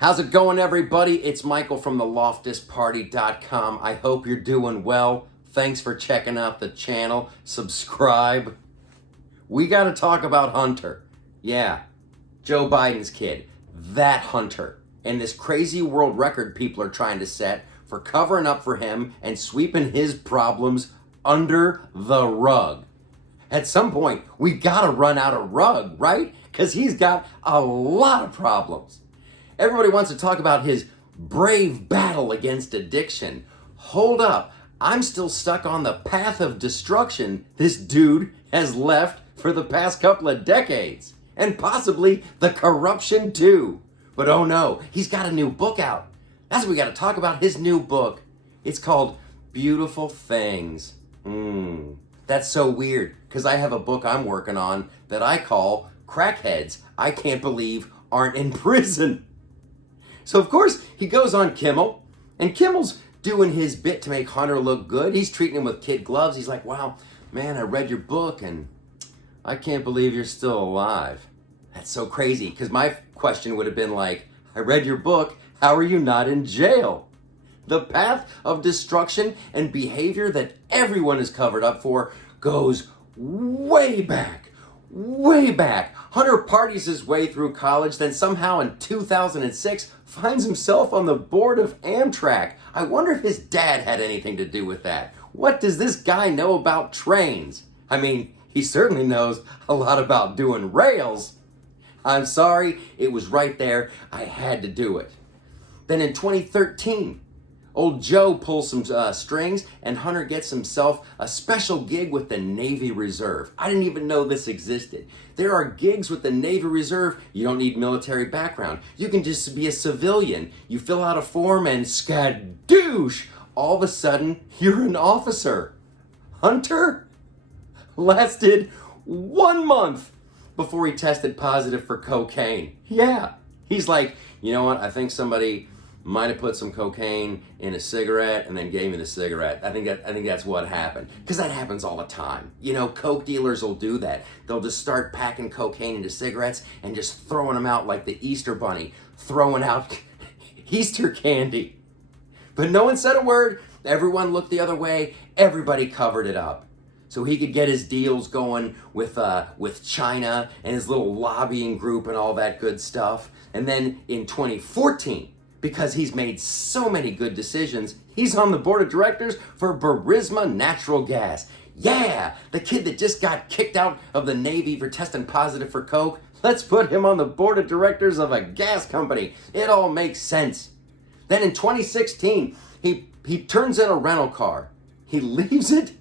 How's it going, everybody? It's Michael from the LoftusParty.com. I hope you're doing well. Thanks for checking out the channel. Subscribe. We got to talk about Hunter. Yeah, Joe Biden's kid. That Hunter. And this crazy world record people are trying to set for covering up for him and sweeping his problems under the rug. At some point, we got to run out of rug, right? Because he's got a lot of problems. Everybody wants to talk about his brave battle against addiction. Hold up, I'm still stuck on the path of destruction this dude has left for the past couple of decades. And possibly the corruption too. But oh no, he's got a new book out. That's what we got to talk about, his new book. It's called Beautiful Things. That's so weird, because I have a book I'm working on that I call Crackheads I Can't Believe Aren't in Prison. So, of course, he goes on Kimmel, and Kimmel's doing his bit to make Hunter look good. He's treating him with kid gloves. He's like, wow, man, I read your book, and I can't believe you're still alive. That's so crazy, because my question would have been like, I read your book, how are you not in jail? The path of destruction and behavior that everyone is covered up for goes way back, way back. Hunter parties his way through college, then somehow in 2006 finds himself on the board of Amtrak. I wonder if his dad had anything to do with that. What does this guy know about trains? I mean, he certainly knows a lot about doing rails. I'm sorry, it was right there. I had to do it. Then in 2013, old Joe pulls some strings, and Hunter gets himself a special gig with the Navy Reserve. I didn't even know this existed. There are gigs with the Navy Reserve. You don't need military background. You can just be a civilian. You fill out a form and skadoosh, all of a sudden, you're an officer. Hunter lasted 1 month before he tested positive for cocaine. Yeah, he's like, you know what, I think somebody might have put some cocaine in a cigarette and then gave me the cigarette. I think that's what happened. Because that happens all the time. You know, coke dealers will do that. They'll just start packing cocaine into cigarettes and just throwing them out like the Easter Bunny, throwing out Easter candy. But no one said a word. Everyone looked the other way. Everybody covered it up. So he could get his deals going with China and his little lobbying group and all that good stuff. And then in 2014, because he's made so many good decisions, he's on the board of directors for Burisma Natural Gas. Yeah, the kid that just got kicked out of the Navy for testing positive for coke. Let's put him on the board of directors of a gas company. It all makes sense. Then in 2016, he turns in a rental car. He leaves it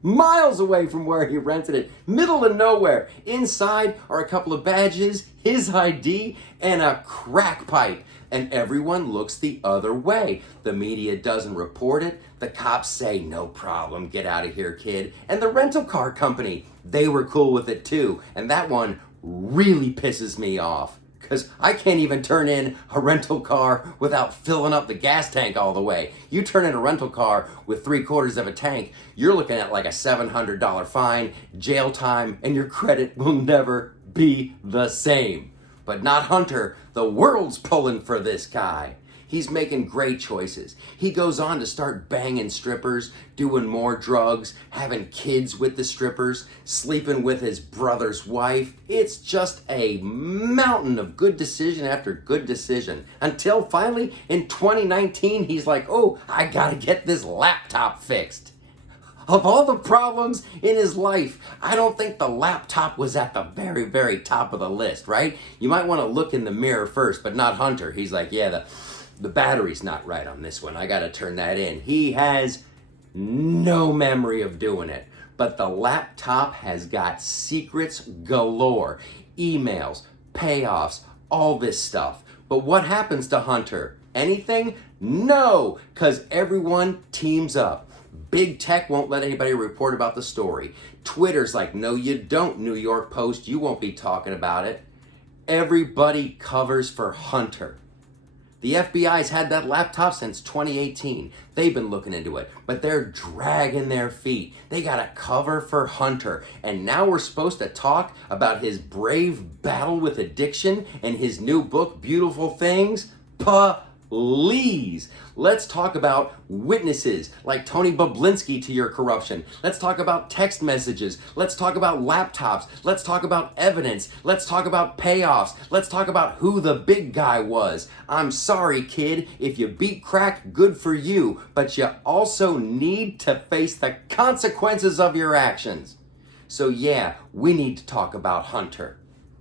miles away from where he rented it, middle of nowhere. Inside are a couple of badges, his ID, and a crack pipe. And everyone looks the other way. The media doesn't report it. The cops say, no problem, get out of here, kid. And the rental car company, they were cool with it too. And that one really pisses me off, because I can't even turn in a rental car without filling up the gas tank all the way. You turn in a rental car with 3/4 of a tank, you're looking at like a $700 fine, jail time, and your credit will never be the same. But not Hunter. The world's pulling for this guy. He's making great choices. He goes on to start banging strippers, doing more drugs, having kids with the strippers, sleeping with his brother's wife. It's just a mountain of good decision after good decision. Until finally, in 2019, he's like, oh, I gotta get this laptop fixed. Of all the problems in his life, I don't think the laptop was at the very, very top of the list, right? You might want to look in the mirror first, but not Hunter. He's like, yeah, the battery's not right on this one. I got to turn that in. He has no memory of doing it, but the laptop has got secrets galore, emails, payoffs, all this stuff. But what happens to Hunter? Anything? No, because everyone teams up. Big tech won't let anybody report about the story. Twitter's like, no, you don't, New York Post. You won't be talking about it. Everybody covers for Hunter. The FBI's had that laptop since 2018. They've been looking into it, but they're dragging their feet. They got a cover for Hunter, and now we're supposed to talk about his brave battle with addiction and his new book, Beautiful Things? Please. Let's talk about witnesses like Tony Boblinsky to your corruption. Let's talk about text messages. Let's talk about laptops. Let's talk about evidence. Let's talk about payoffs. Let's talk about who the big guy was. I'm sorry, kid. If you beat crack, good for you. But you also need to face the consequences of your actions. So yeah, we need to talk about Hunter.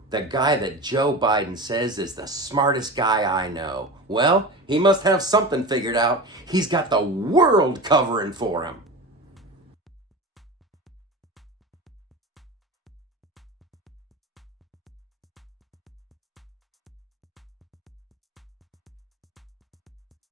The guy that Joe Biden says is the smartest guy I know. Well, he must have something figured out. He's got the world covering for him.